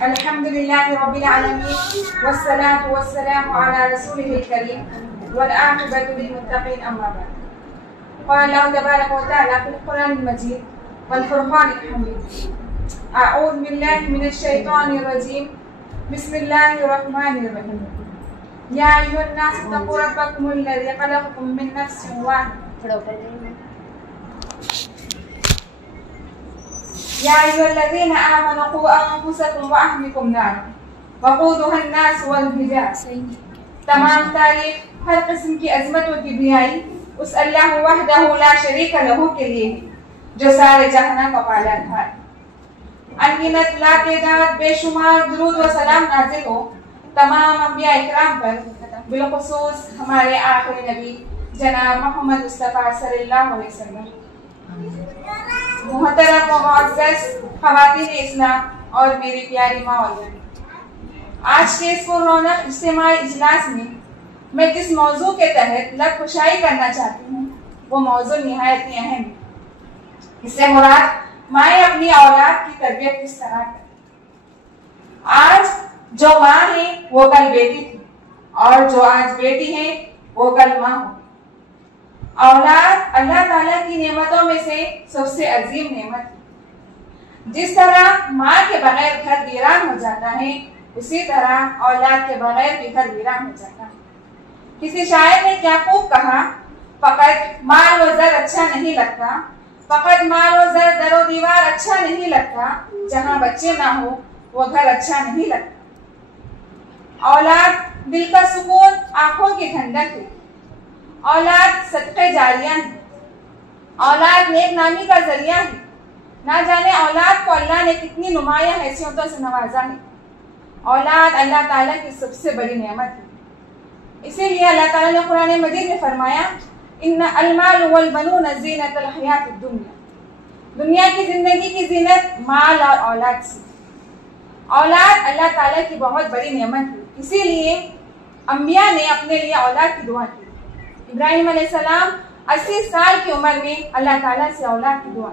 अल्हम्दुलिल्लाहि रब्बिल आलमीन वस्सलातु वस्सलामु अला रसूलिहिल करीम वल आक़िबतु लिल मुत्तक़ीन अम्मा बाद। क़ाल अल्लाहु तबारक व तआला फ़िल क़ुरआनिल मजीद वल फ़ुरक़ानिल हमीद। अऊज़ु बिल्लाहि मिनश शैतानिर रजीम। बिस्मिल्लाहिर रहमानिर रहीम। या अय्युहन नास इत्तक़ू रब्बकुमुल लज़ी ख़लक़कुम मिन नफ़्सिन वाहिदा या अय्युहल्लज़ीना आमनू क़ू अन्फुसकुम व अहलिकुम नारा वक़ूदुहा अन्नास वल हिजारा। तमाम तारीफ हर किस्म की अज़मत व किबरियाई उस अल्लाह वहदहु ला शरीक लहू के लिए जो सारे जहां का पालनहार। अनगिनत लातेदार बेशुमार दुरूद व सलाम नाज़िल हो तमाम अंबिया इकराम पर, बिलखुसूस हमारे आखिरी नबी जनाब मोहम्मद मुस्तफ़ा सल्लल्लाहु अलैहि वसल्लम। मुहतरम व मुअज़्ज़ज़ ख़वातीन इस्लाम और मेरी प्यारी माँ और बहन, आज के इस पुररौनक इज्तिमाई इजलास में मैं जिस मौजू के तहत लबकुशाई करना चाहती हूँ वो मौजू निहायत ही अहम है। इससे मुराद माएँ अपनी औलाद की तरबियत किस तरह करें। आज जो माँ है वो कल बेटी थी और जो आज बेटी है वो कल माँ होगी। औलाद अल्लाह ताला की नेमतों में से सबसे अजीम नेमत है। जिस तरह माँ के बगैर घर वीरान हो जाता है उसी तरह औलाद के बगैर भी घर वीरान हो जाता है। किसी शायर ने क्या खूब कहा, फकत माल व ज़र अच्छा नहीं लगता, फकत माल व ज़र दरो दीवार अच्छा नहीं लगता, जहाँ बच्चे ना हो वो घर अच्छा नहीं लगता। औलाद दिल का सुकून, आंखों की ठंडक है। औलाद सदक़े जारिया है। औलाद नेक नामी का जरिया है। ना जाने औलाद को अल्लाह ने कितनी नुमाया हैसियतों से नवाजा है। औलाद अल्लाह ताला की सबसे बड़ी नेमत है। इसीलिए अल्लाह ताला ने कुरान मजीद में फरमाया, इन्ना अल-माल वल बनून ज़ीनतुल हयातिद दुनिया। दुनिया की जिंदगी की जीनत माल और औलाद से। औलाद अल्लाह ताला की बहुत बड़ी नेमत है। इसीलिए अंबिया ने अपने लिए औलाद की दुआ की। इब्राहिम अलैहिस्सलाम 80 साल की उम्र में अल्लाह ताला से औलाद की दुआ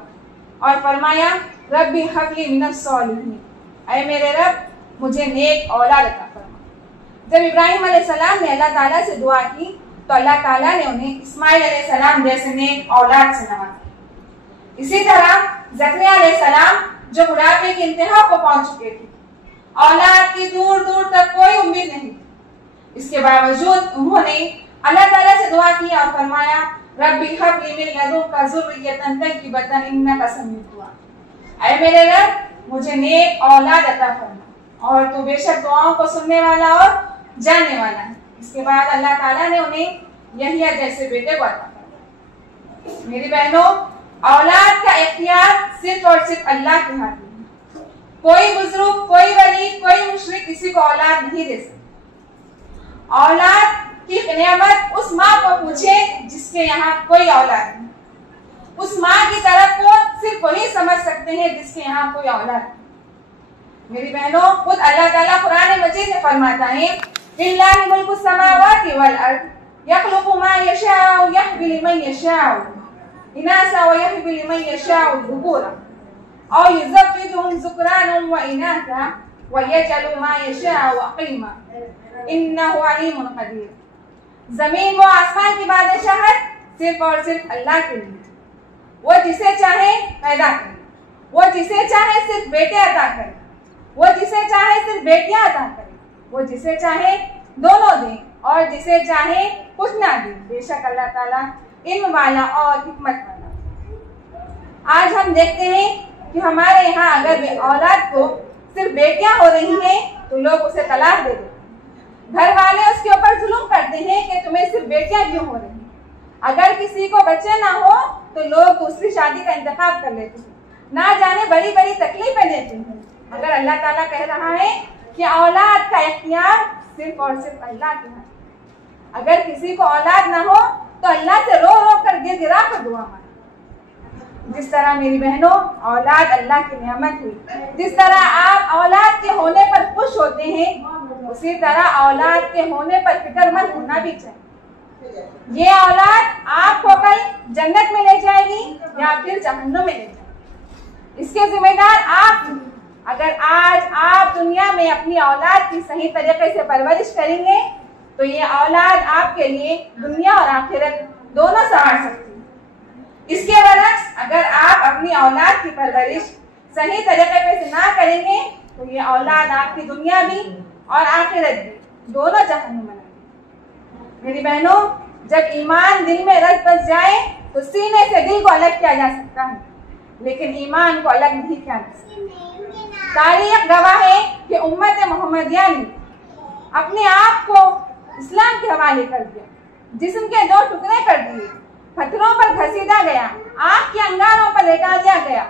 और फरमाया, रब्बी हबली मिनस सॉलिहीन, ऐ मेरे रब मुझे नेक औलाद अता फरमा। जब इब्राहिम अलैहिस्सलाम ने अल्लाह ताला से दुआ की तो अल्लाह ताला ने उन्हें इस्माइल अलैहिस्सलाम जैसे नेक औलाद से नवाजा। इसी तरह ज़करिया अलैहिस्सलाम जो बुढ़ापे की इंतहा को पहुंच चुके थे, औलाद की दूर दूर तक कोई उम्मीद नहीं, इसके बावजूद उन्होंने अल्लाह ताला से दुआ की और फरमाया, रब्बी हबली मिन लदुन्का ज़ुर्रियतन तय्यिबतन इन्नका समीउद दुआ, ऐ मेरे रब मुझे नेक औलाद अता फरमा और तू बेशक दुआओं को सुनने वाला और जानने वाला है। इसके बाद अल्लाह ताला ने उन्हें यहया जैसे बेटे को अता फरमा। मेरी बहनों, औलाद का इख्तियार सिर्फ और सिर्फ अल्लाह के हाथ में है। कोई बुजुर्ग, कोई वली, कोई मुशरिक किसी को औलाद नहीं दे सकता। औलाद की नेमत उस माँ को पूछे जिसके यहाँ कोई औलाद नहीं। उस माँ की तरफ को सिर्फ वही समझ सकते हैं जिसके यहाँ कोई औलाद नहीं। मेरी बहनों, खुद अल्लाह ताला कुरान मजीद में फरमाता है, लिल्लाहि मुल्कु समावाति वल अर्द यख्लुकु मा यशाउ यहबी लिमन यशाउ इनासा व यहबी लिमन यशाउ ज़ुकुरा औ युज़व्विजुहुम ज़ुक्रानन व इनासा व यजअलु मा यशाउ अक़ीमा इन्नहु अलीमुन क़दीर। जमीन व आसमान की बादशाहत सिर्फ और सिर्फ अल्लाह के लिए। वो जिसे चाहे पैदा करे, वो जिसे चाहे सिर्फ बेटे अता करे, वो जिसे चाहे सिर्फ बेटियां अता करे, वो जिसे चाहे दोनों दे और जिसे चाहे कुछ ना दे। बेशक अल्लाह ताला इल्म वाला और हिकमत वाला। आज हम देखते हैं कि हमारे यहाँ अगर औलाद को सिर्फ बेटियां हो रही हैं तो लोग उसे तलाक दे देते हैं। घर वाले उसके ऊपर जुल्म करते हैं कि तुम्हें सिर्फ बेटियां क्यों हो रही हैं। अगर किसी को बच्चे ना हो तो लोग दूसरी शादी का इंतखाब कर लेते हैं, ना जाने बड़ी बड़ी तकलीफें देते हैं। अगर अल्लाह ताला कह रहा है कि औलाद का इख्तियार सिर्फ और सिर्फ अल्लाह के हाथ। अगर किसी को औलाद ना हो तो अल्लाह से रो रो कर गिरा कर दुआ मांगे। जिस तरह मेरी बहनों, औलाद अल्लाह की नेमत है। जिस तरह आप औलाद के होने पर खुश होते हैं उसी तरह औलाद के होने पर फिक्रमंद होना भी चाहिए। ये औलाद आपको कल जन्नत में ले जाएगी या फिर जहन्नुम में ले जाएगी। इसके जिम्मेदार आप हैं। अगर आज आप दुनिया में अपनी औलाद की सही तरीके से परवरिश करेंगे तो ये औलाद आपके लिए दुनिया और आखिरत दोनों संवार सकती है। इसके बरक्स अगर आप अपनी औलाद की परवरिश सही तरीके से ना करेंगे तो ये औलाद आपकी दुनिया भी और आखिरत भी दोनों जहन्नुम बनाएगी। मेरी बहनों, जब ईमान दिल में रस बस जाए तो सीने से दिल को अलग किया जा सकता है, लेकिन ईमान को अलग नहीं किया जा सकता। तारीख गवाह है कि उम्मत मोहम्मदिया ने अपने आप को इस्लाम के हवाले कर दिया, जिस्म के 2 टुकड़े कर दिए, पत्थरों पर घसीटा गया, आग के अंगारों पर लेटा दिया गया,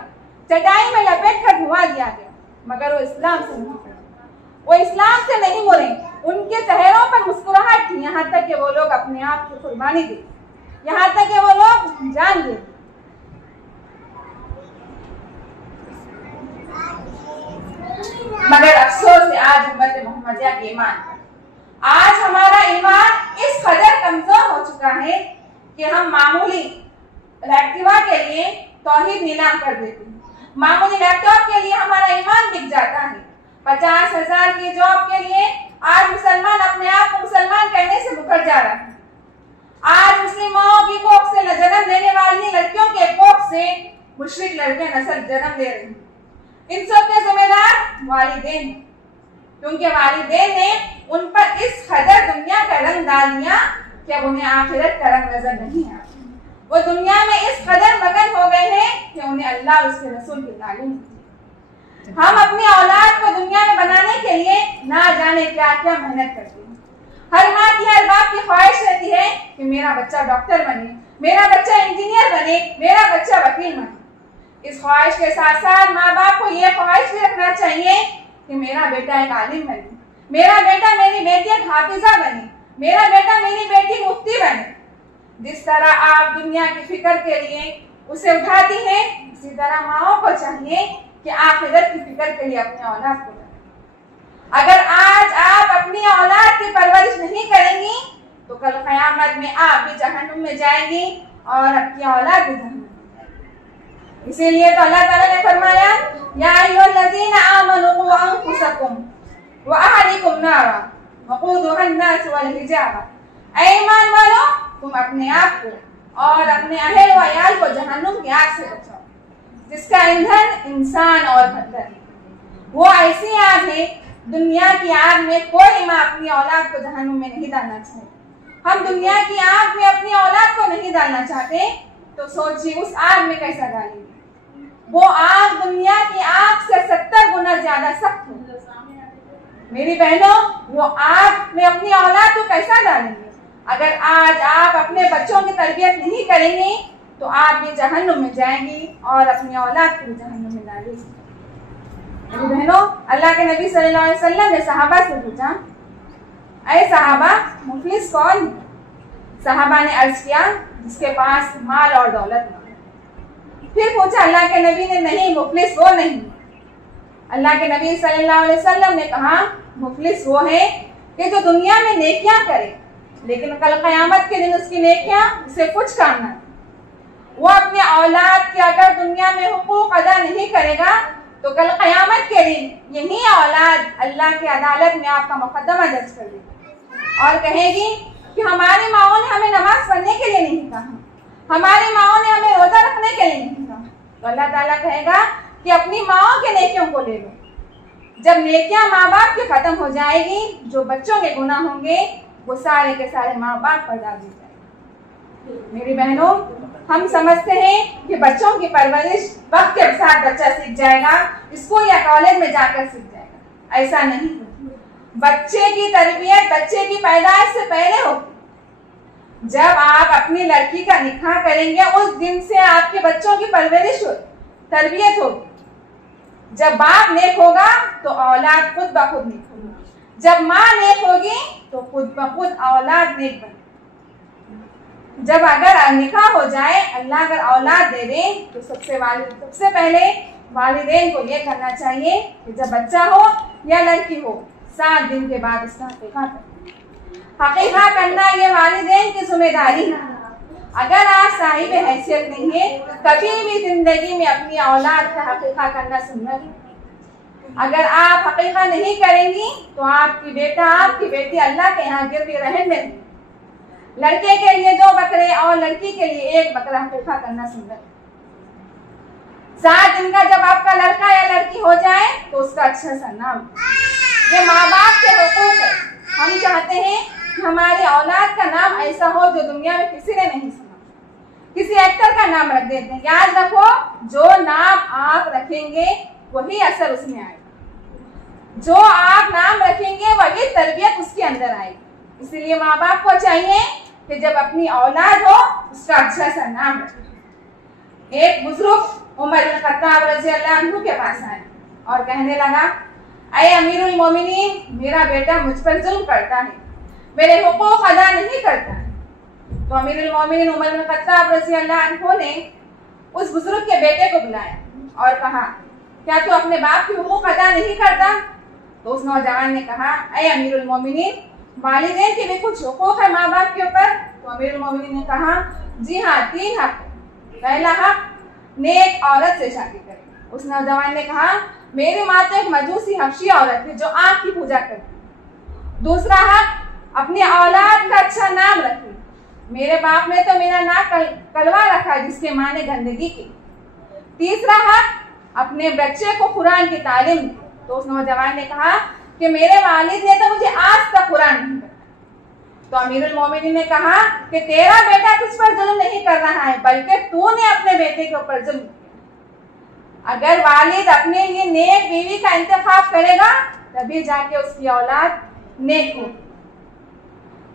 चटाई में लपेट कर धुआ दिया गया, मगर वो इस्लाम से नहीं मुड़े। वो इस्लाम से नहीं मुड़े। उनके चेहरों पर मुस्कुराहट थी, यहाँ तक कि वो लोग अपने आप की कुर्बानी दी, यहाँ तक कि वो लोग जान दे। मगर अफसोस है आज उम्मत मोहम्मदिया के ईमान पर। आज हमारा ईमान इस कदर कमजोर हो चुका है कि हम मामूली एक्टिवा के लिए तौहीद नीलाम कर देते हैं। मामूली लैपटॉप के लिए हमारा ईमान बिक जाता है। 50,000 की जॉब के लिए आज मुसलमान अपने आप को मुसलमान कहने से मुकर जा रहा है। आज मुस्लिमों की कोख से जन्म लेने वाली लड़कियों के कोख से मुशरिक लड़कियां नस्ल जन्म ले रही हैं। इन सब के जिम्मेदार वालिदैन, क्योंकि वालिदैन ने उन पर इस कदर दुनिया का रंग डाल दिया कि अब उन्हें आखिरत का रंग नजर नहीं आता। वो दुनिया में इस कदर मगन हो गए हैं कि उन्हें अल्लाह और उसके रसूल की तालीम दी। हम अपनी औलाद को दुनिया में बनाने के लिए ना जाने क्या क्या मेहनत करते हैं। हर माँ की, हर बाप की ख्वाहिश रहती है कि मेरा बच्चा डॉक्टर बने, मेरा बच्चा इंजीनियर बने, मेरा बच्चा वकील बने। इस ख्वाहिश के साथ साथ माँ बाप को यह ख्वाहिश भी रखना चाहिए कि मेरा बेटा एक आलिम बने, मेरा बेटा मेरी बेटी एक हाफिजा बने, मेरा बेटा मेरी बेटी मुफ्ती बने। जिस तरह आप दुनिया की फिक्र के लिए उसे उठाती हैं, इसी तरह माओ को चाहिए कि आखिरत की फिक्र के लिए अपने औलाद को करें। अगर आज आप अपनी औलाद की परवरिश नहीं करेंगी तो कल क़यामत में आप भी जहन्नुम में जाएंगी और आपकी औलाद भी जहन्नुम में जाएगी। इसीलिए तो अल्लाह ताला ने फरमाया, या अय्युहल्लज़ीना आमनू क़ू अनफुसकुम व अहलिकुम नारा वक़ूदुहा अन्नास वल हिजारा। ऐ ईमान वालों, तुम अपने आप को और अपने अहल व अयाल को जहन्नुम की आग से बचाओ, जिसका ईंधन इंसान और पत्थर है। वो ऐसी आग है, दुनिया की आग में कोई माँ अपनी औलाद को जहन्नुम में नहीं डालना चाहती। हम दुनिया की आग में अपनी औलाद को नहीं डालना चाहते तो सोचिए उस आग में कैसा डालेंगे। वो आग दुनिया की आग से 70 गुना ज्यादा सख्त है। मेरी बहनों, वो आग में अपनी औलाद को कैसा डालेंगे? अगर आज आप अपने बच्चों की तरबियत नहीं करेंगे तो आप भी जहन्नुम में जाएंगी और अपनी औलाद को भी जहन्नुम में डालेंगी। मेरी बहनों, अल्लाह के नबी सल्लल्लाहु अलैहि वसल्लम ने सहाबा से पूछा, ऐ सहाबा, मुफलिस कौन है? सहाबा ने अर्ज किया, जिसके पास माल और दौलत न हो। फिर पूछा अल्लाह के नबी ने, नहीं, मुफलिस वो नहीं। अल्लाह के नबी सल्लल्लाहु अलैहि वसल्लम ने कहा, मुफलिस वो है कि जो दुनिया में नेकियां करे लेकिन कल क़यामत के दिन उसकी नेकियां उसे कुछ काम ना। वो अपने औलाद के अगर दुनिया में हुकूक अदा नहीं करेगा तो कल क़यामत के दिन यही औलाद अल्लाह की अदालत में आपका मुकदमा दर्ज कर देगी और कहेगी कि हमारी माओ ने हमें नमाज पढ़ने के लिए नहीं कहा, हमारी माओ ने हमें रोजा रखने के लिए नहीं कहा। तो अल्लाह ताला कहेगा कि अपनी माओ के नेकियों को ले लो। जब नेकियां माँ बाप की खत्म हो जाएगी, जो बच्चों के गुनाह होंगे वो सारे के सारे माँ बाप पर डाल दी जाएगी। मेरी बहनों, हम समझते हैं कि बच्चों की परवरिश वक्त के साथ बच्चा सीख जाएगा, स्कूल या कॉलेज में जाकर सीख जाएगा। ऐसा नहीं है। बच्चे की तरबियत बच्चे की पैदाइश से पहले होगी। जब आप अपनी लड़की का निकाह करेंगे उस दिन से आपके बच्चों की परवरिश हो, तरबियत होगी। जब बाप नेक होगा तो औलाद खुद ब खुद नेक होगी। जब माँ नेक होगी तो खुद ब खुद औलाद नेक बनेगी। जब अगर निकाह हो जाए, अल्लाह अगर औलाद दे दे तो सबसे पहले वालिदैन को ये करना चाहिए कि जब बच्चा हो या लड़की हो 7 दिन के बाद उसका हकीका करना। हकीका करना ये वालिदैन की जिम्मेदारी है। अगर आप साहिब हैसियत नहीं है, कभी भी जिंदगी में अपनी औलाद का हकीका करना सुन्नत है। अगर आप हकीका नहीं करेंगी तो आपकी बेटा आपकी बेटी अल्लाह के यहाँ गिरवी रहन में। लड़के के लिए 2 बकरे और लड़की के लिए 1 बकरा हकीका करना सुन्नत है। 7 दिन का जब आपका लड़का या लड़की हो जाए तो उसका अच्छा सा नाम। ये माँ बाप के हुकूक है। हम चाहते हैं कि हमारी औलाद का नाम ऐसा हो जो दुनिया में किसी ने नहीं सुना। किसी एक्टर का नाम रख देते हैं। याद रखो, जो नाम आप रखेंगे वही असर उसमें आएगा। जो आप नाम रखेंगे वही तरबियत उसके अंदर आएगी। इसलिए माँ बाप को चाहिए कि जब अपनी औलाद हो उसका अच्छा सा नाम रखें। एक बुजुर्ग उमर बिन खत्ताब रज़ी अल्लाह अन्हु के पास आए और कहने लगा, ऐ अमीरुल मोमिनीन, मेरा बेटा मुझ पर जुल्म करता है, मेरे हुकूक अदा नहीं करता है। तो अमीरुल मोमिनीन उमर बिन खत्ताब रज़ी अल्लाह अन्हु ने उस बुजुर्ग के बेटे को बुलाया और कहा, क्या तू अपने बाप के हुकूक अदा नहीं करता? तो उस नौजवान ने कहा, ऐ अमीरुल मोमिनीन, वालिदैन के भी कुछ हुकूक है माँ बाप के ऊपर। तो अमीरुल मोमिनीन ने कहा, जी हाँ, 3 हक। पहला हक, नेक औरत से शादी करें। उस नौजवान ने कहा, मेरी माँ तो एक मजूसी हबशी औरत है जो आँख की पूजा करती। दूसरा हक, अपनी औलाद का अच्छा नाम रखे। मेरे बाप ने तो मेरा नाम कलवा रखा जिसके माँ ने गंदगी की। तीसरा हक, अपने बच्चे को कुरान की तालीम दी। तो उस नौजवान ने कहा कि मेरे वालिद ने तो मुझे आज तक कुरान नहीं बताया। तो अमीरुल मोमिनीन ने कहा कि तेरा बेटा तुझ पर जुल्म नहीं कर रहा है, बल्कि तूने अपने बेटे के ऊपर जुल्म किया। अगर वालिद अपने लिए नेक बीवी का इंतखाब करेगा तभी जाके उसकी औलाद नेक हो।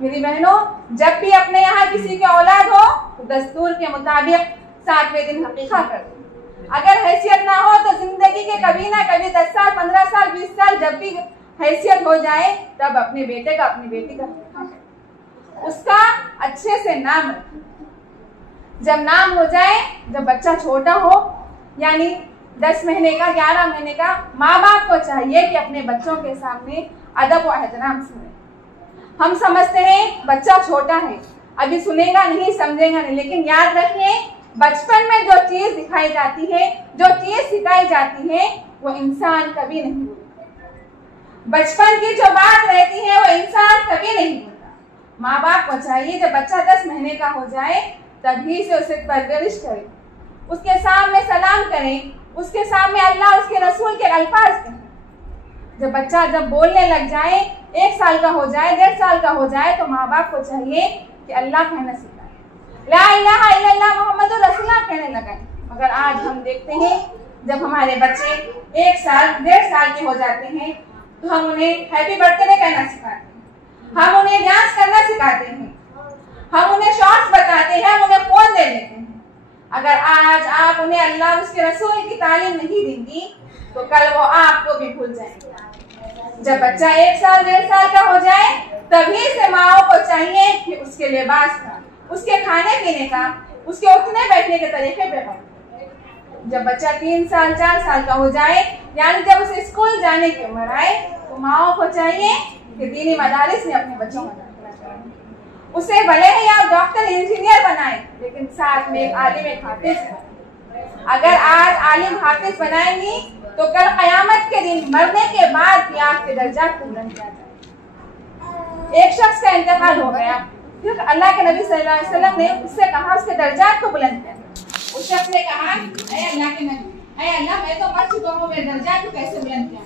मेरी बहनों, जब भी अपने यहाँ किसी की औलाद हो तो दस्तूर के मुताबिक 7वें दिन हकीका कर दो। अगर हैसियत ना हो तो जिंदगी के कभी ना कभी 10 साल 15 साल 20 साल जब भी हैसियत हो जाए तब अपने बेटे का अपनी बेटी का हकीका कर, उसका अच्छे से नाम रखें। जब नाम हो जाए, जब बच्चा छोटा हो यानी 10 महीने का 11 महीने का, माँ बाप को चाहिए कि अपने बच्चों के सामने अदब व एहतराम सुने। हम समझते हैं बच्चा छोटा है, अभी सुनेगा नहीं समझेगा नहीं, लेकिन याद रखिए बचपन में जो चीज दिखाई जाती है, जो चीज सिखाई जाती है, वो इंसान कभी नहीं भूलता। बचपन की जो बात रहती है वो इंसान कभी नहीं भूलता। माँ बाप को चाहिए जब बच्चा 10 महीने का हो जाए तभी से उसे परवरिश करें, उसके सामने सलाम करें, उसके सामने अल्लाह उसके रसूल के अल्फाज कहें। जब बच्चा जब बोलने लग जाए, 1 साल का हो जाए, 1.5 साल का हो जाए, तो माँ बाप को चाहिए कि अल्लाह कहना सिखाए, ला इलाहा इल्लल्लाह मुहम्मदुर रसूलुल्लाह कहने लगाए। मगर आज हम देखते हैं जब हमारे बच्चे 1 साल 1.5 साल के हो जाते हैं तो हम उन्हें हैप्पी बर्थडे कहना सिखाते हैं, हम उन्हें डांस करना सिखाते हैं, हम उन्हें शॉर्ट्स बताते हैं, हम उन्हें फोन दे देते हैं। अगर आज आप उन्हें अल्लाह उसके रसूल की तालीम नहीं देंगी तो कल वो आपको भी भूल जाएंगे। जब बच्चा 1 साल 1.5 साल का हो जाए तभी से माओ को चाहिए कि उसके लिबास का, उसके खाने पीने का, उसके उठने बैठने के तरीके पे बात। जब बच्चा 3 साल 4 साल का हो जाए यानी जब उसे स्कूल जाने की उम्र आए तो माओ को चाहिए कि दीनी मदारिस में अपने बच्चों का दाखिला कराएं। उसे भले ही आप डॉक्टर इंजीनियर बनाएं लेकिन साथ में एक आलिम एक हाफिज बनाएं। अगर आज आलिम हाफिज बनाएंगी तो कल कयामत के दिन मरने के बाद भी आपके दर्जात को बुलंद किया जाए। एक शख्स का इंतकाल हो गया, फिर अल्लाह के नबी सल्लल्लाहु अलैहि वसल्लम ने उससे कहा, उसके दर्जात को बुलंद किया। उस शख्स ने कहा, ऐ अल्लाह के नबी, ऐ अल्लाह, मैं तो मर चुका हूँ, मेरे दर्जात को कैसे बुलंद किया?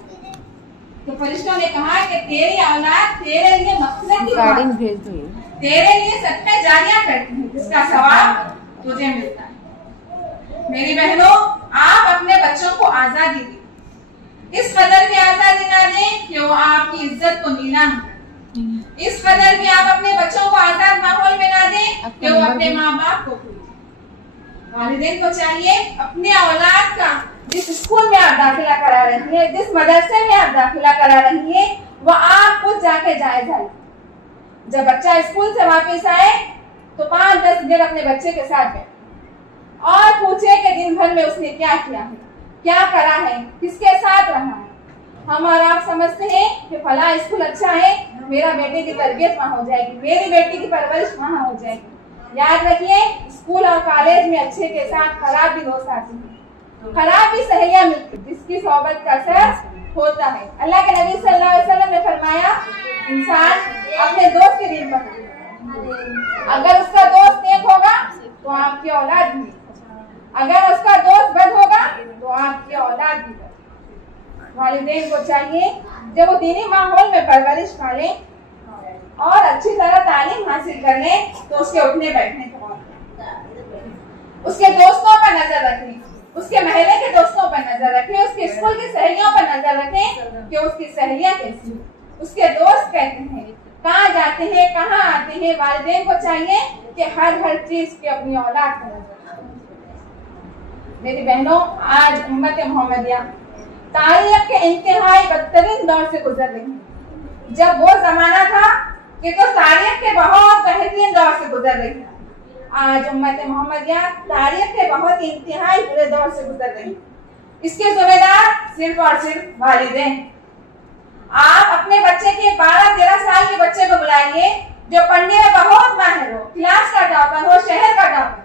तो फरिश्तों ने कहा कि तेरी औलाद तेरे लिए मक़फ़िरत की दुआ भेज दो, तेरे लिए सदक़े जारिया करती है, जिसका सवाब तुझे मिलता है। मेरी बहनों, आप अपने बच्चों को आजादी दें, इस कदर भी आजादी ना दें कि वो आपकी इज्जत को नीलाम करें। इस कदर भी आप अपने बच्चों को आजाद माहौल में ना दें कि वो अपने माँ बाप को भूलें। वालिदैन को चाहिए अपने औलाद का जिस स्कूल में आप दाखिला करा रही है, जिस मदरसे में आप दाखिला करा रही है, वो आप खुद जाके जायजा लें। जब बच्चा स्कूल से वापस आए तो 5-10 दिन अपने बच्चे के साथ बैठे और पूछे कि दिन भर में उसने क्या किया है, क्या करा है, किसके साथ रहा है। हम और आप समझते हैं कि फला स्कूल अच्छा है, मेरा बेटे की तरबियत वहां हो जाएगी, मेरी बेटी की परवरिश वहां हो जाएगी। याद रखिए, स्कूल और कॉलेज में अच्छे के साथ खराब भी दोस्त आते हैं, खराब भी सहेलियां मिलती, जिसकी सोहबत का असर होता है। अल्लाह के नबी सल्लल्लाहु अलैहि वसल्लम ने फरमाया, इंसान अपने दोस्त के दिन पर, अगर उसका दोस्त नेक होगा तो आपकी औलाद भी, अगर उसका दोस्त बद होगा तो आपकी औलाद भी बद। वालिदैन को चाहिए जब वो दीनी माहौल में परवरिश पाले और अच्छी तरह तालीम हासिल कर ले तो उसके उठने बैठने का, उसके दोस्तों पर नजर रखें, उसके महल्ले के दोस्तों पर नजर रखें, उसके स्कूल की सहेलियों पर नजर रखें कि उसकी सहेलियां कैसी, उसके दोस्त कैसे हैं, कहाँ जाते हैं, कहाँ आते हैं। वालिदैन को चाहिए कि हर चीज की अपनी औलाद पर नजर रखें। मेरी बहनों, आज उम्मत मोहम्मदिया तारीख के इंतहाई बदतरीन दौर से गुजर रही है। जब वो जमाना था कि तो तारीख के बहुत बेहतरीन दौर से गुजर रही है, आज उम्मत मोहम्मदिया तारीख के बहुत इंतहाई बुरे दौर से गुजर रही है। इसके जिम्मेदार सिर्फ और सिर्फ वालिदैन। आप अपने बच्चे के 12-13 साल के बच्चे को बुलाइए जो पढ़ने में बहुत माहिर हो, क्लास का टॉपर हो, शहर का टॉपर।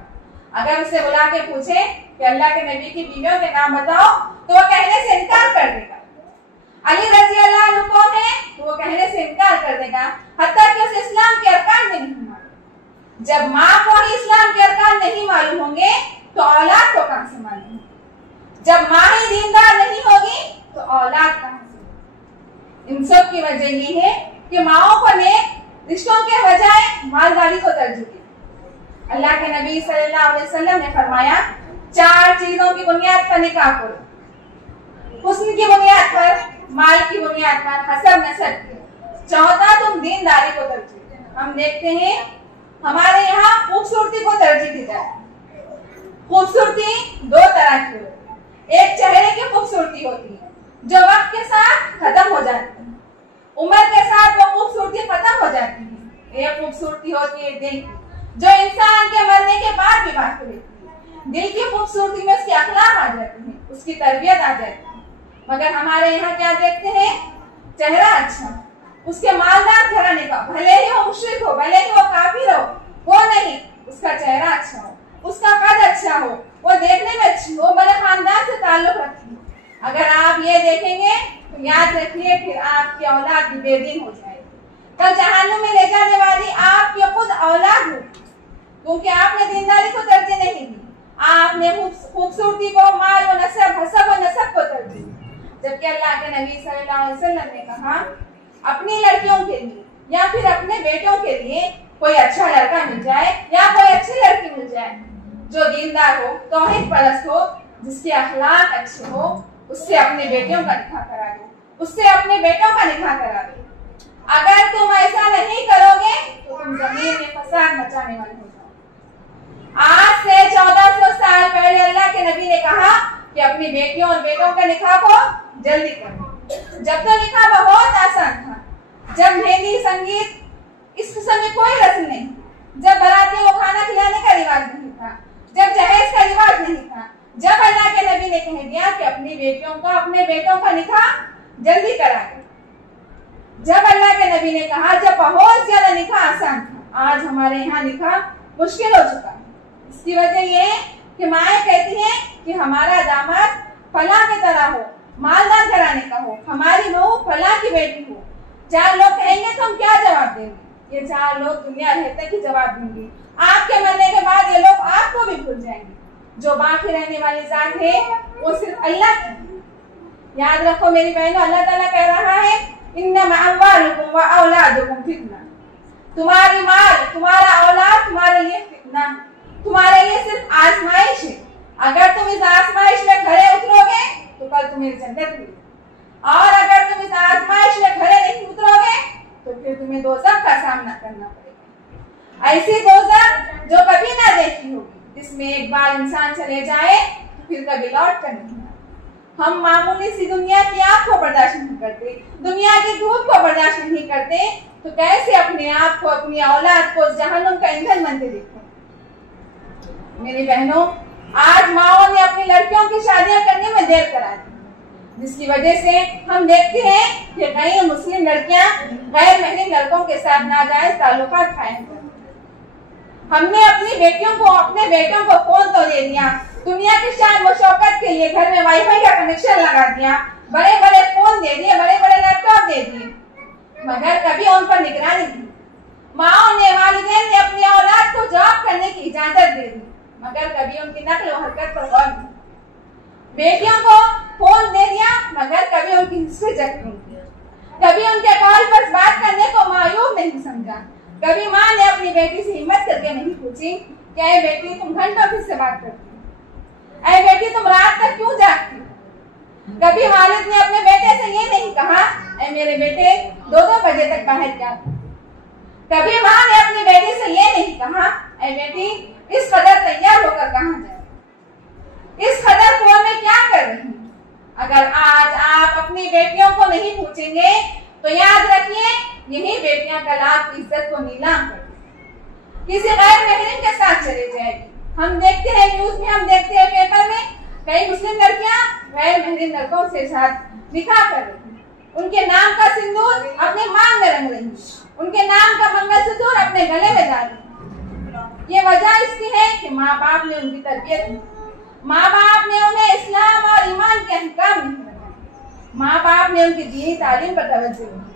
अगर उसे बुला के पूछे कि अल्लाह के नबी की बीवियों के नाम बताओ तो वो कहने से इनकार कर देगा। अली रजी अल्लाह अन्हु कौन है तो वो कहने से इनकार कर देगा, हत्ता कि उसे इस्लाम के अरकान में नहीं मालूम। जब माँ को ही इस्लाम के अरकान नहीं मालूम होंगे तो औलाद को कहां से मालूम? जब माँ ही दीनदार नहीं होगी तो औलाद कहां से? इन सब की वजह ये है कि माओ को ने रिश्तों के बजाय मालदारी को तरजीह दी। अल्लाह के नबी सल्लल्लाहु अलैहि वसल्लम ने फरमाया, 4 चीजों की बुनियाद पर निकाह करो, हुस्न की बुनियाद पर, माल की बुनियाद पर, हसब नसब की, चौथा तुम दीनदारी को तरजीह। हम देखते हैं हमारे यहाँ खूबसूरती को तरजीह दी जाती है। खूबसूरती 2 तरह की होती है, एक चेहरे की खूबसूरती होती है जो वक्त के साथ खत्म हो जाती है, उम्र के साथ वो खूबसूरती खत्म हो जाती है। एक खूबसूरती होती है दिल की, जो इंसान के मरने के बाद भी बाकी रहती है। दिल की खूबसूरती में उसकी अखलाक आ जाती है, उसकी तरबियत आ जाती है। मगर हमारे यहाँ क्या देखते हैं, चेहरा अच्छा, उसके मालदार घराने का, भले ही वो मुशरिक हो, भले ही वो काफिर हो, वो नहीं, उसका चेहरा अच्छा हो, उसका कद अच्छा हो, वो देखने में अच्छी हो, बड़े खानदान से ताल्लुक रखती हो। अगर आप ये देखेंगे तो याद रखिए फिर आपकी औलाद भी बेदीन हो जाएगी। कल जहन्नुम में ले जाने वाली आपकी खुद औलाद होगी, क्योंकि आपने दीनदारी को तरजीह नहीं दी, आपने खूबसूरती को, माल व नसब, हसब व नसब को तरजीह दी। जबकि अल्लाह के नबी सल्लल्लाहु अलैहि वसल्लम ने कहा, अपनी लड़कियों के लिए या फिर अपने बेटों के लिए कोई अच्छा लड़का मिल जाए या कोई अच्छी लड़की मिल जाए जो दीनदार हो, तौहीद परस्त हो, जिसके अखलाक अच्छे हो, उससे अपने बेटियों का निकाह करा दो, उससे अपने बेटों का निकाह करा दो। अगर तुम ऐसा नहीं करोगे तो तुम जमीन में फसाद मचाने वाले हो जाओगे। आज से 1400 साल पहले अल्लाह के नबी ने कहा कि अपनी बेटियों और बेटों के निकाह को जल्दी करो। जब तो निकाह बहुत आसान था, जब मेहंदी, संगीत, इस किस्म में कोई रस्म नहीं, जब बारातियों को खाना खिलाने का रिवाज नहीं था, जब जहेज का रिवाज नहीं था, जब अल्लाह के नबी ने कह दिया कि अपनी बेटियों को, अपने बेटों का निकाह जल्दी करा दो, जब अल्लाह के नबी ने कहा, जब बहुत ज्यादा निकाह आसान था, आज हमारे यहाँ निकाह मुश्किल हो चुका है। इसकी वजह ये है कि माएँ कहती हैं कि हमारा दामाद फला की तरह हो, मालदार घराने का हो, हमारी बहू फला की बेटी हो। 4 लोग कहेंगे तो हम क्या जवाब देंगे? ये 4 लोग दुनिया रहते कि जवाब देंगे। आपके मरने के बाद ये लोग आपको भी भूल जाएंगे। जो बाकी रहने वाली जात है वो सिर्फ अल्लाह की। याद रखो मेरी बहनों, अल्लाह ताला कह रहा है, इन्नमा अम्वालुकुम व औलादुकुम फितना। तुम्हारी माल, तुम्हारा औलाद तुम्हारे लिए फितना, तुम्हारे लिए सिर्फ आजमाइश है। अगर तुम इस आजमाइश में खरे उतरोगे तो कल तुम्हें जन्नत मिलेगी, और अगर तुम इस आजमाइश में खरे नहीं उतरोगे तो फिर तुम्हें दोज़ख का सामना करना पड़ेगा। ऐसी दोज़ख जो कभी ना देखी होगी, जिसमें एक बार इंसान चले जाए तो फिर कभी लौट कर नहीं। हम मामूली सी दुनिया की आग को बर्दाश्त नहीं करते, दुनिया की धूप को बर्दाश्त नहीं करते, तो कैसे अपने आप को, अपनी औलाद को जहन्नुम का ईंधन बनते देखो। मेरी बहनों, आज माओ ने अपनी लड़कियों की शादियां करने में देर करा दी, जिसकी वजह से हम देखते हैं कि कई मुस्लिम लड़कियां गैर महरम लड़कों के साथ नाजायज ताल्लुकात कायम करती हैं। हमने अपनी बेटियों को, अपने बेटों को फोन तो दे दिया, दुनिया की शान व शौकत के लिए घर में वाईफाई का कनेक्शन लगा दिया, बड़े बड़े फोन दे दिए, बड़े बड़े लैपटॉप दे दिए, मगर कभी उन पर निगरानी नहीं। माओ ने, वालिदैन ने अपनी औलाद को जॉब करने की इजाजत दे दी, मगर कभी उनकी नकल व हरकत पर गौर नहीं। बेटियों को फोन दे दिया, मगर कभी उनकी हिस्से जख्म नहीं किया, कभी उनके कॉल पर बात करने को मायूब नहीं समझा। कभी माँ ने अपनी बेटी से हिम्मत करके नहीं पूछी कि ऐ बेटी तुम घंटों किससे बात करती हो, ऐ बेटी तुम रात तक क्यों जागती हो। कभी वालिद ने अपने बेटे से ये नहीं कहा ऐ मेरे बेटे 2-2 बजे तक बाहर क्या। कभी माँ ने अपनी बेटी से ये नहीं कहा ऐ बेटी इस कदर तैयार होकर कहाँ जाए, इस कदर कुआं में क्या कर रही है। अगर आज आप अपनी बेटियों को नहीं पूछेंगे तो याद रखिए यही बेटियां कल आपकी इज्जत को नीलाम कर देंगी, किसी गैर महरम के साथ चले जाएगी। हम देखते हैं न्यूज में, हम देखते हैं पेपर में, कई मुस्लिम लड़कियां गैर महरम लड़कों से साथ निकाह कर रही हैं, उनके नाम का सिंदूर अपने मांग में रंग रही है, उनके नाम का मंगलसूत्र अपने गले में डाल रही। ये वजह इसकी है कि माँ बाप ने उनकी तरबियत नहीं, माँ बाप ने उन्हें इस्लाम और ईमान के अहकाम नहीं बताए, माँ बाप ने उनकी दीनी तालीम पर तवज्जो नहीं।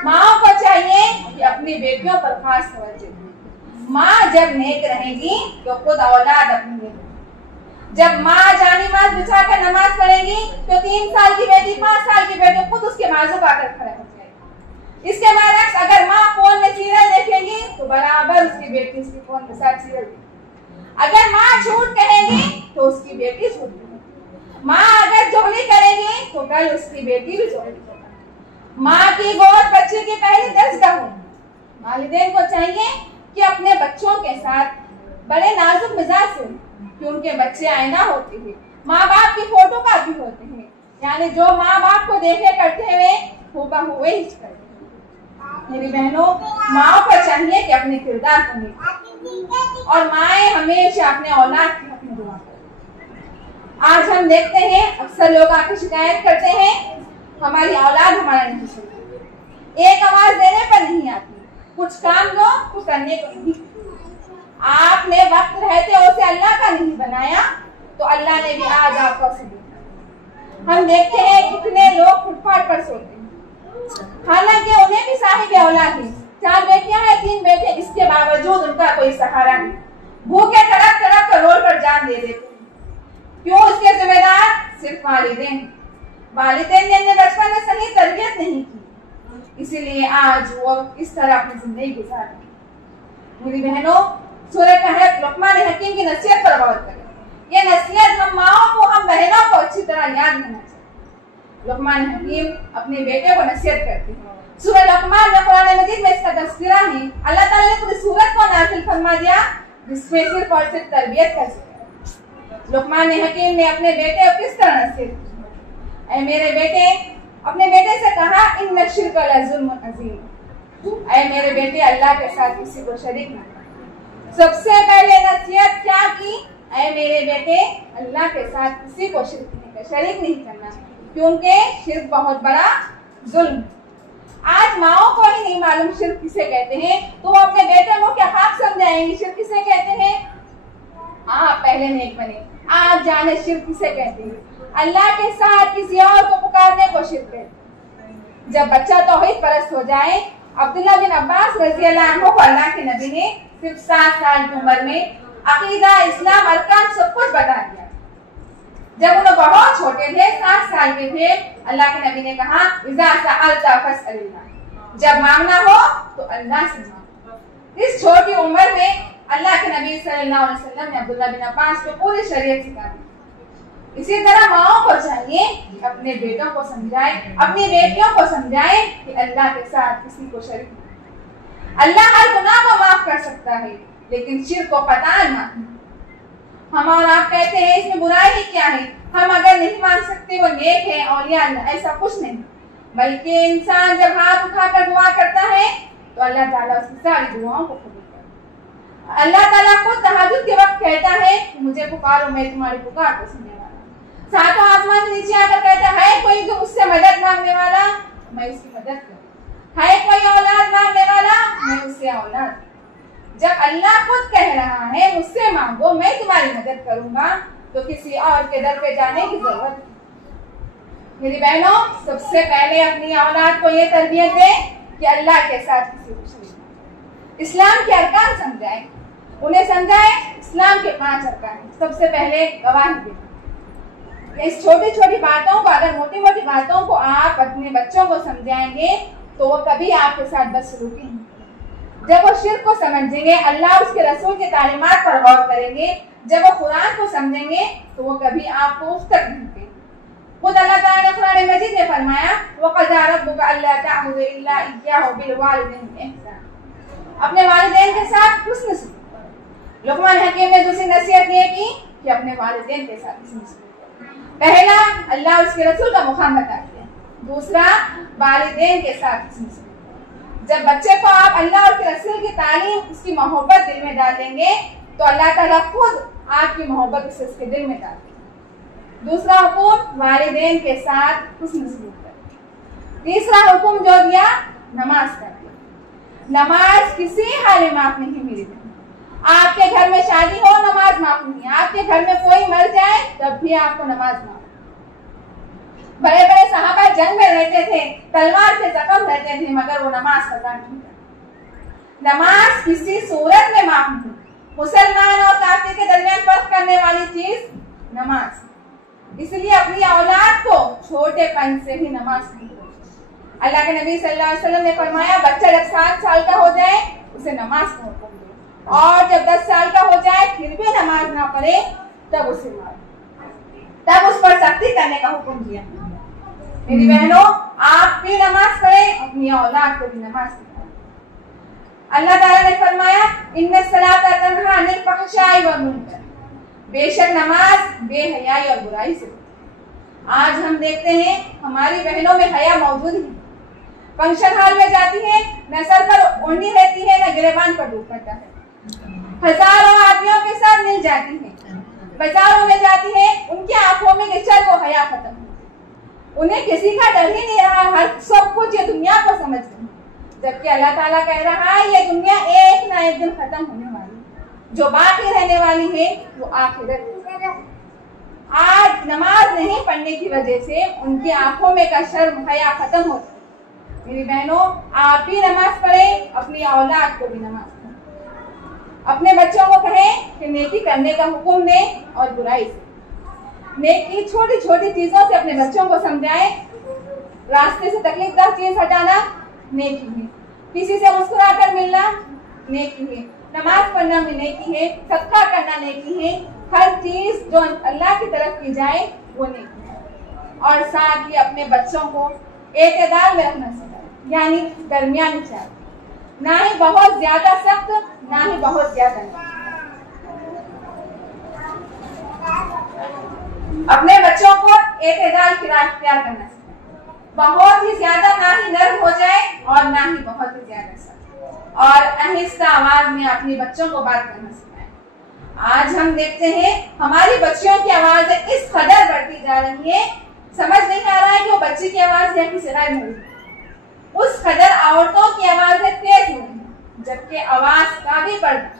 माँ को चाहिए कि अपनी बेटियों पर खास तवज्जो दे। माँ जब नेक रहेगी तो खुद औलाद अपनी नेक। जब माँ जानिमाज बिछाकर नमाज पढ़ेगी तो 3 साल की बेटी, 5 साल की बेटी खुद उसके बाजू पर आकर खड़ा हो जाएगी। इसके बाद अगर माँ फोन में सीरियल देखेगी तो बराबर उसकी बेटी उसके फोन के साथ सीरियल देखेगी। अगर माँ झूठ कहेगी तो उसकी बेटी झूठ कहेगी। माँ अगर चुगली करेगी तो कल उसकी बेटी भी चुगली करेगी। माँ की गोद बच्चे की पहली दस्तगह होगी। वालिदैन को चाहिए कि अपने बच्चों के साथ बड़े नाजुक मिजाज से, कि उनके बच्चे आईना होते हैं, माँ बाप की फोटो कॉपी होते हैं, यानी जो माँ बाप को देखे करते हुए हूबहू वही करते हैं। मेरी बहनों, माँ को चाहिए कि अपने किरदार को निभाए और माएं हमेशा अपने औलाद की हक में दुआ करें। आज हम देखते हैं अक्सर लोग आके शिकायत करते हैं हमारी औलाद हमारा नहीं सुनती, एक आवाज देने पर नहीं आती, कुछ काम दो तो करने को नहीं। आपने वक्त रहते उसे अल्लाह का नहीं बनाया तो अल्लाह ने भी आज आपको उसे दिया। हम देखते हैं कितने लोग फुटपाथ पर सोते हैं, हालांकि उन्हें भी साहिब औलाद है, 4 बेटियां हैं, 3 बेटे, इसके बावजूद उनका कोई सहारा नहीं, भूखे तड़प तड़प कर रोड पर जान दे देते हैं। क्यों? इसके जिम्मेदार सिर्फ वालिदैन। वालिदैन ने अपने बचपन में सही तरबियत नहीं की, इसीलिए आज वो इस तरह अपनी जिंदगी गुजार रहे हैं। मेरी बहनों, सूरह कहफ लुक़मान हकीम की नसीहत पर गौर करें। ये नसीहत हम माओं को, हम बहनों को अच्छी तरह याद रखना चाहिए। लुक़मान हकीम अपने बेटे को नसीहत करते हैं। सूरह लुक़मान में, कुरान मजीद में इसका तज़किरा है। अल्लाह ताला ने पूरी सूरत को नाज़िल फरमा दिया जिसमें सिर्फ और सिर्फ तरबियत का जिक्र है। लुक़मान हकीम ने अपने बेटे को किस तरह नसीहत की? ऐ मेरे बेटे, अपने बेटे से कहा इन्न शिर्क लज़ुल्मुन अज़ीम, ऐ मेरे बेटे अल्लाह के साथ किसी को शरीक न कर। सबसे पहले नसीहत क्या की? ऐ मेरे बेटे अल्लाह के साथ किसी को शरीक नहीं करना, क्योंकि शिर्क बहुत बड़ा जुल्म। आज माओं को ही नहीं मालूम शिर्क किसे कहते हैं, तो वो अपने बेटे को क्या खाक समझाएंगे शिर्क किसे कहते हैं? आप पहले नेक बने, आप जाने शिर्क किसे कहते हैं। अल्लाह के साथ किसी और को पुकारने को शिर्क है। जब बच्चा तौहीद परस्त हो जाए, अब्दुल्लाह बिन अब्बास रज़ी अल्लाह अन्हु को अल्लाह के नबी ने सिर्फ 7 साल की उम्र में अकीदा, इस्लाम, अरकान सब कुछ बता दिया। जब उन्हें बहुत छोटे थे, 7 साल के थे, अल्लाह के नबी ने कहा इज़ा सअलता फस्अलिल्लाह, जब मांगना हो तो अल्लाह से मांगो। इस छोटी उम्र में अल्लाह के नबी सल्लल्लाहु अलैहि वसल्लम ने अब्दुल्लाह बिन अब्बास को पूरी शरीयत सिखा दी। इसी तरह माओं को चाहिए कि अपने बेटों को समझाए, अपनी बेटियों को समझाए कि अल्लाह के साथ किसी को शरीक नहीं। अल्लाह हर गुनाह को माफ कर सकता है, लेकिन शिर्क को कतई माफ नहीं। हम और आप कहते हैं इसमें बुराई ही क्या है, हम अगर नहीं मान सकते वो नेक है, औलिया, ऐसा कुछ नहीं। बल्कि इंसान जब हाथ उठाकर दुआ करता है तो अल्लाह ताला उसकी सारी दुआओं को कबूल करता है। अल्लाह ताला खुद तहज्जुद के वक्त कहता है कि मुझे पुकारो, मैं तुम्हारी पुकार को सुनने वाला। सातों आसमान से नीचे आकर कहता है कोई जो मुझसे मदद मांगने वाला, मैं उसकी मदद करूं। है कोई औलाद मांगने वाला, मैं उससे औलाद। जब अल्लाह खुद कह रहा है मुझसे मांगो मैं तुम्हारी मदद करूंगा, तो किसी और के दर पे जाने की जरूरत नहीं। मेरी बहनों, सबसे पहले अपनी औलाद को ये तरबियत दें कि अल्लाह के साथ किसी को शरीक नहीं। इस्लाम के अरकान समझाएं, उन्हें समझाएं इस्लाम के 5 अरकान। सबसे पहले गवाही दें। इस छोटी छोटी बातों को, अगर मोटी मोटी बातों को आप अपने बच्चों को समझाएंगे तो वो कभी आपके साथ बदसलूकी नहीं करेंगे। जब वो शिर्क को समझेंगे, अल्लाह उसके रसूल की तालीमात पर गौर करेंगे, जब वो कुरान को समझेंगे तो वो कभी आपको उस तक नहीं देंगे। खुद अल्लाह ताला ने कुरान मजीद में फरमाया वक़ज़ा रब्बुका अल्ला तअबुदू इल्ला इय्याहु बिल वालिदैनि इहसाना। अपने वालिदैन के साथ हुस्न से। लुक़मान हकीम ने दूसरी नसीहत ये की कि अपने वालिदैन के साथ हुस्न से। पहला, अल्लाह उसके रसूल का मुकाम बता दिया। दूसरा, वालिदैन के साथ हुस्न से। जब बच्चे को आप अल्लाह और उसके रसूल की तालीम, उसकी मोहब्बत दिल में डालेंगे तो अल्लाह ताला खुद आपकी मोहब्बत उसके दिल में डालेंगे। दूसरा हुक्म, वालिदैन के साथ हुस्न सलूक करें। तीसरा हुक्म जो दिया, नमाज करें। नमाज किसी हाल में माफ नहीं मिली। आपके घर में शादी हो, नमाज माफ नहीं। आपके घर में कोई मर जाए तब भी आपको नमाज माफ। बड़े बड़े सहाबा जंग में रहते थे, तलवार से जख्म रहते थे, मगर वो नमाज कज़ा नहीं करते। नमाज किसी सूरत में माफ नहीं। मुसलमान और काफिर के दरमियान फर्क करने वाली चीज नमाज। इसलिए अपनी औलाद को छोटेपन से ही नमाज नहीं। अल्लाह के नबी सल्लल्लाहु अलैहि वसल्लम ने फरमाया बच्चा जब 7 साल का हो जाए उसे नमाज का हुक्म दो, और जब 10 साल का हो जाए फिर भी नमाज ना पढ़े तब उसे मारो, तब उस पर सख्ती करने का हुक्म दिया। मेरी बहनों, आप भी नमाज पढ़ें, अपनी औलाद को भी नमाज पढ़ाएं। अल्लाह ताला ने फरमाया इन्ना सलाता तन्हा अनिल फहशाई वल मुनकर। बेशक नमाज बेहयाई और बुराई से। आज हम देखते हैं हमारी बहनों में हया मौजूद है। फंक्शन हॉल में जाती है, न सर पर ओढ़नी रहती है, न गिरेबान पर दुपट्टा है। हजारों आदमियों के साथ मिल जाती है, बाजारों में जाती है, उनकी आंखों में निचल वो हया खत्म है। उन्हें किसी का डर ही नहीं रहा, हर सब कुछ ये दुनिया को समझ गई। जबकि अल्लाह ताला कह रहा है ये दुनिया एक ना एक दिन खत्म होने वाली, जो बाकी रहने वाली है वो आखिरत। आज नमाज नहीं पढ़ने की वजह से उनकी आंखों में का शर्म हया खत्म होता है। मेरी बहनों, आप भी नमाज पढ़ें, अपनी औलाद को भी नमाज पढ़ें। अपने बच्चों को कहें कि नेकी करने का हुक्म दें और बुराई से। नेकी छोटी छोटी चीजों से अपने बच्चों को समझाएं। रास्ते से तकलीफदार चीज हटाना नेकी है, किसी से मुस्कुराकर मिलना नेकी है, नमाज पढ़ना भी नेकी है, सदका करना नेकी है। हर चीज जो अल्लाह की तरफ की जाए वो नेकी है। और साथ ही अपने बच्चों को एतदाल में रखना सिखाएं, यानी दरमियानी चाल, ना ही बहुत ज्यादा सख्त ना ही बहुत ज्यादा नरम। अपने बच्चों को एतदाल की राह इख्तियार करना सिखाएं, बहुत ही ज्यादा ना ही नर्म हो जाए और ना ही बहुत ही ज्यादा सख्त, और आहिस्ता आवाज में अपने बच्चों को बात करना सिखाएं। आज हम देखते हैं हमारी बच्चियों की आवाजें इस कदर बढ़ती जा रही है, समझ नहीं आ रहा है कि वो बच्ची की आवाज है कि सिराय में उस कदर औरतों की आवाजें तेज हो रही है, जबकि आवाज का भी पर्दा,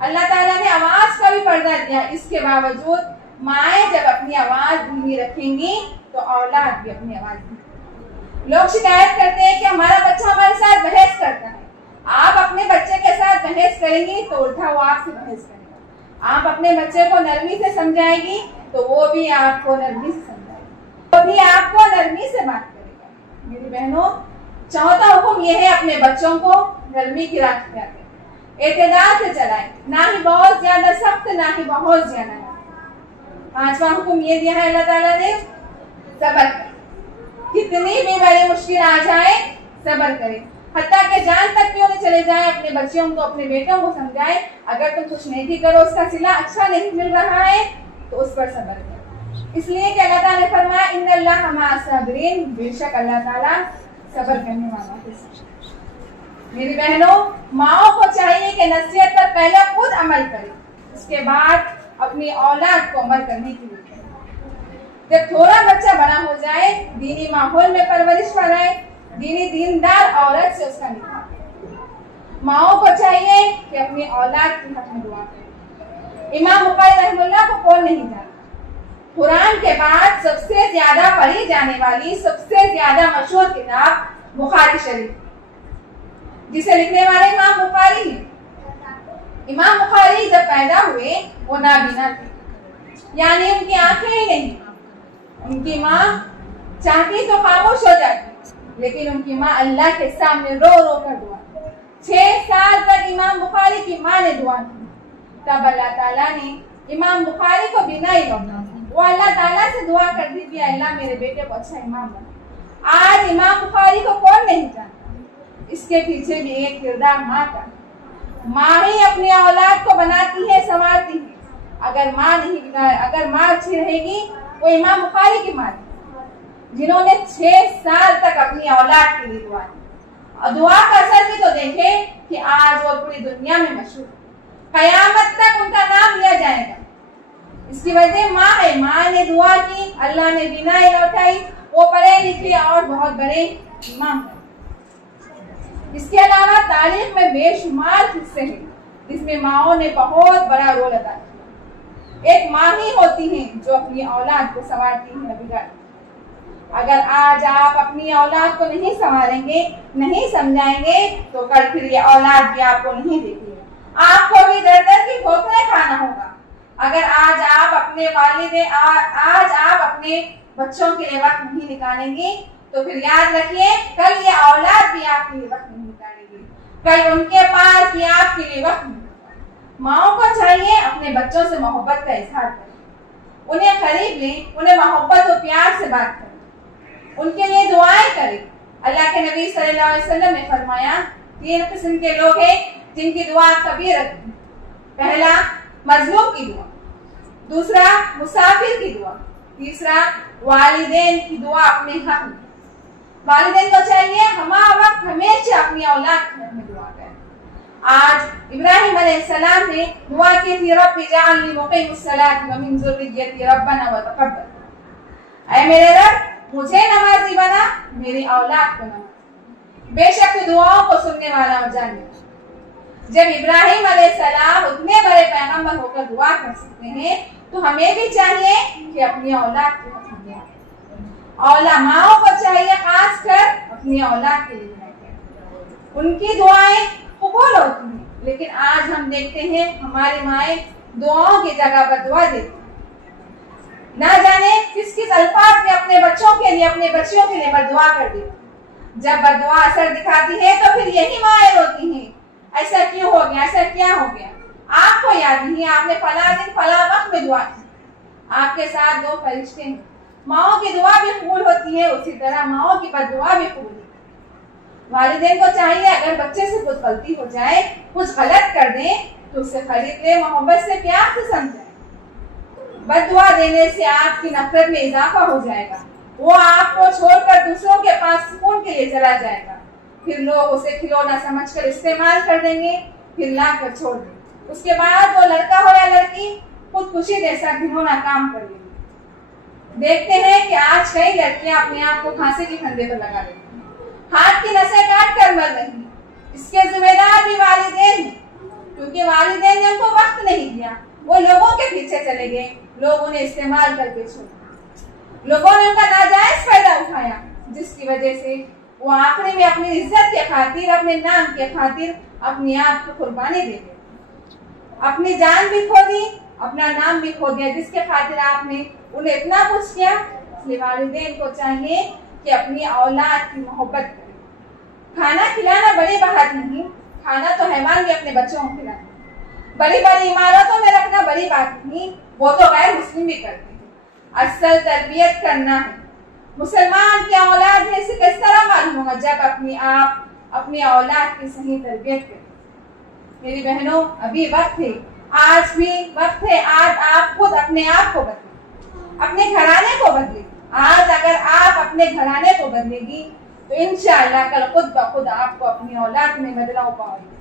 अल्लाह ताला ने आवाज का भी पर्दा दिया। इसके बावजूद माएं जब अपनी आवाज धीमी रखेंगी तो औलाद भी अपनी आवाज धीमी। लोग शिकायत करते हैं कि हमारा बच्चा हमारे साथ बहस करता है। आप अपने बच्चे के साथ बहस करेंगी तो उल्टा वो आपसे बहस करेगा। आप अपने बच्चे को नरमी से समझाएगी तो वो भी आपको नरमी से समझाएगा, वो भी आपको नरमी से बात करेगा। मेरी बहनों, चौथा हुक्म यह है अपने बच्चों को नरमी की राह इख्तियार करें, एतदाल से चलाएं, ना ही बहुत ज्यादा सख्त ना ही बहुत ज्यादा नरम। पांचवा हुक्म ये दिया है अल्लाह ताला ने, सब्र करें। कितनी भी बड़ी मुश्किल आ जाए सब्र करें, हत्ता के जान तक क्यों नहीं चले जाए। अपने बच्चों को, अपने बेटों को समझाएं, अगर तुम कुछ नहीं करो, उसका सिला अच्छा नहीं मिल रहा है तो उस पर सब्र करो। इसलिए कि अल्लाह ताला ने फरमाया इन्नल्लाह मअस साबिरीन, बेशक अल्लाह ताला सब्र करने वालों के साथ। मेरी बहनों, माओ को चाहिए कि नसीहत पर पहले खुद अमल करें, उसके बाद अपनी औलाद को अमल करने की लिए करें। जब थोड़ा बच्चा बड़ा हो जाए, दीनी माहौल में परवरिश पाए, दीनी दीनदार औरत से उसका निकाह। माओ को चाहिए कि अपनी औलाद के हक में दुआ करें। इमाम बुखारी रहमतुल्लाह को कौन नहीं जानता? कुरान के बाद सबसे ज्यादा पढ़ी जाने वाली, सबसे ज्यादा मशहूर किताब बुखारी शरीफ, जिसे लिखने वाले इमाम बुखारी हैं। इमाम बुखारी जब पैदा हुए वो नाबीना थे, यानी उनकी आंखें ही नहीं। उनकी माँ चाहती तो खामोश हो जाती, लेकिन उनकी माँ अल्लाह के सामने रो रो कर दुआ। 6 साल तक इमाम बुखारी की माँ ने दुआ की। तब अल्लाह ताला ने इमाम बुखारी को बिना ही रोका, वो अल्लाह ताला से दुआ करती थी, अल्लाह मेरे बेटे को अच्छा इमाम बना। आज इमाम बुखारी को कौन नहीं जानता? इसके पीछे भी एक किरदार माँ का। माँ ही अपनी औलाद को बनाती है, संवारती है। अगर माँ अच्छी रहेगी, वो इमाम बुखारी की माँ जिन्होंने 6 साल तक अपनी औलाद के लिए दुआ की। और दुआ का असर भी तो देखे कि आज वो पूरी दुनिया में मशहूर, कयामत तक उनका नाम लिया जाएगा। इसकी वजह माँ है। माँ ने दुआ की, अल्लाह ने बिना लौटाई, वो पढ़े लिखे और बहुत बड़े इमाम। इसके अलावा तारीख में बेशुमार किस्से हैं जिसमें माओ ने बहुत बड़ा रोल अदा किया। एक माँ ही होती है जो अपनी औलाद को संवारती है, बिगाड़ती। अगर आज आप अपनी औलाद को नहीं संवारेंगे, नहीं समझाएंगे, तो कल फिर ये औलाद भी आपको नहीं देगी। आपको भी दर दर की ठोकरें खाना होगा। अगर आज आप अपने आज आप अपने बच्चों के लिए वक्त नहीं निकालेंगे, तो फिर याद रखिए कल ये औलाद भी आपके लिए वक्त नहीं निकालेगी, कल उनके पास भी आपके लिए वक्त नहीं। माओ को चाहिए अपने बच्चों से मोहब्बत का इजहार करें, उन्हें करीब लें, उन्हें मोहब्बत और प्यार से बात करें, उनके लिए दुआएं करें। अल्लाह के नबी सल्लल्लाहु अलैहि वसल्लम ने फरमाया 3 किस्म के लोग हैं जिनकी दुआ कभी रखें। पहला, मजलूम की दुआ। दूसरा, मुसाफिर की दुआ। तीसरा, वालिदैन की दुआ अपने हक में। वालिदैन को चाहिए हमेशा अपनी औलाद के हक में दुआ करें। आज इब्राहिम अलैहिस्सलाम ने दुआ की थी, रब्बी जअलनी मुक़ीमुस्सलाति व मिन ज़ुर्रिय्यती रब्बना व तक़ब्बल। ऐ मेरे रब, मुझे नमाजी बना, मेरी औलाद को नमाजी। बेशक तू दुआओं को सुनने वाला और जानने वाला। जब इब्राहिम अलैहिस्सलाम उतने बड़े पैगंबर होकर दुआ कर सकते हैं, तो हमें भी चाहिए कि अपनी औलाद के हक में दुआ करें। औलाद माओ को चाहिए खासकर अपनी औलाद के लिए दुआ करें। उनकी दुआएं कबूल होती हैं, लेकिन आज हम देखते हैं हमारी माएं दुआओं की जगह पर दुआ देती हैं। ना जाने किस किस अल्फाज में अपने बच्चों के लिए, अपने बच्चियों के लिए बददुआ कर देती। जब बददुआ असर दिखाती है तो फिर यही माएं रोती हैं, ऐसा क्यों हो गया, ऐसा क्या हो गया? आपको याद नहीं, आपने फला दिन फला वक्त में दुआ की, आपके साथ 2 फरिश्ते हैं। माओ की दुआ भी कबूल होती है, उसी तरह माओ की बददुआ भी कबूल होती है। वालिदैन को चाहिए अगर बच्चे से कुछ गलती हो जाए, कुछ गलत कर दें, तो उससे खरीद ले, मोहब्बत से, प्यार से समझाए। बददुआ देने से आपकी नफरत में इजाफा हो जाएगा, वो आपको छोड़कर दूसरों के पास सुकून के लिए चला जाएगा। फिर लोग उसे खिलौना समझकर इस्तेमाल कर देंगे, फिर ला कर छोड़ देंगे। उसके बाद वो लड़का हो या लड़की खुदकुशी जैसा घिनौना काम कर लेगी। देखते हैं कि आज कई लड़कियां अपने आप को फांसी के फंदे पर लगा देती हैं, हाथ की नसें काट कर मर रही। इसके जिम्मेदार भी वालिदैन हैं, क्योंकि वालिदैन ने उनको वक्त नहीं दिया, वो लोगों के पीछे चले गए, लोग उन्हें इस्तेमाल करके छोड़, लोगों ने उनका नाजायज फायदा उठाया, जिसकी वजह से वो आखिरी में अपनी इज्जत के खातिर, अपने नाम के खातिर अपने आप को कुर्बानी दे दी, अपनी जान भी खो दी, अपना नाम भी खो दिया, जिसके खातिर आपने उन्हें इतना कुछ किया। इसलिए वालिदैन को चाहिए कि अपनी औलाद की मोहब्बत करें। खाना खिलाना बड़ी बात नहीं, खाना तो हैवान भी अपने बच्चों को खिलाते। बड़ी बड़ी इमारतों में रखना बड़ी बात नहीं, वो तो गैर मुस्लिम भी करते हैं। असल तरबियत करना है। मुसलमान की औलाद है, इसे किस तरह मालूम होगा? जब अपनी औलाद की सही तरबियत करें। मेरी बहनों, अभी वक्त है, आज भी वक्त है। आज आप खुद अपने आप को बदलें, अपने घराने को बदलें। आज अगर आप अपने घराने को बदलेगी, तो इंशाअल्लाह कल खुद ब खुद आपको अपनी औलाद में बदलाव पाओगे।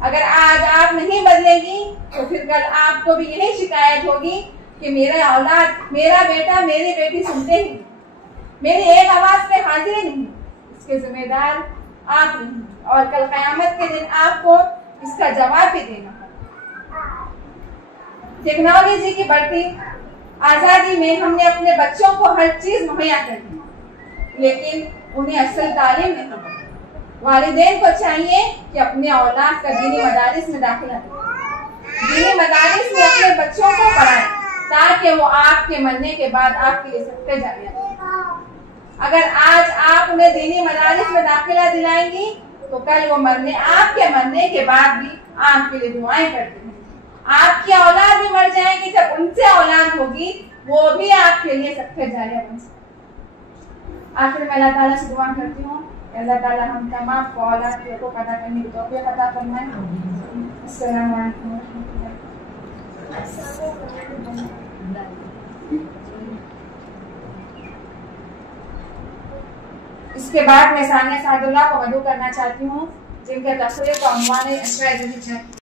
अगर आज आप नहीं बदलेगी, तो फिर कल आपको भी यही शिकायत होगी कि मेरा औलाद, मेरा बेटा, मेरी बेटी सुनते ही, मेरी एक आवाज पे हाजिर नहीं। इसके जिम्मेदार आप नहीं, और कल क़यामत के दिन आपको इसका जवाब भी देना होगा। टेक्नोलॉजी की बढ़ती आज़ादी में हमने अपने बच्चों को हर चीज मुहैया कर दी, लेकिन उन्हें असल तालीम नहीं दी। वालिदैन को चाहिए कि अपने औलाद का दीनी मदारिस में दाखिला दें, दीनी मदारिस में अपने बच्चों को पढ़ाएं, ताकि वो आपके मरने के बाद आपके लिए सदक़े जारिया बने। अगर आज आप उन्हें दीनी मदारिस में दाखिला दिलाएंगी तो कल वो आपके मरने के बाद भी आपके लिए दुआएं करते हैं। आपकी औलाद भी मर जाएगी, जब उनसे औलाद होगी वो भी आपके लिए सदक़े जारिया बन सकती। आखिर में अल्लाह ताला से दुआ करती हूँ, अल्लाह ताला हम तमाम को औलाद के हक़ूक़ अदा करने की तौफ़ीक़ अता फरमाए। अस्सलामु अलैकुम। इसके बाद मैं सानिया सादुल्लाह को मदऊ करना चाहती हूँ, जिनका तस्वीर का उन्वान है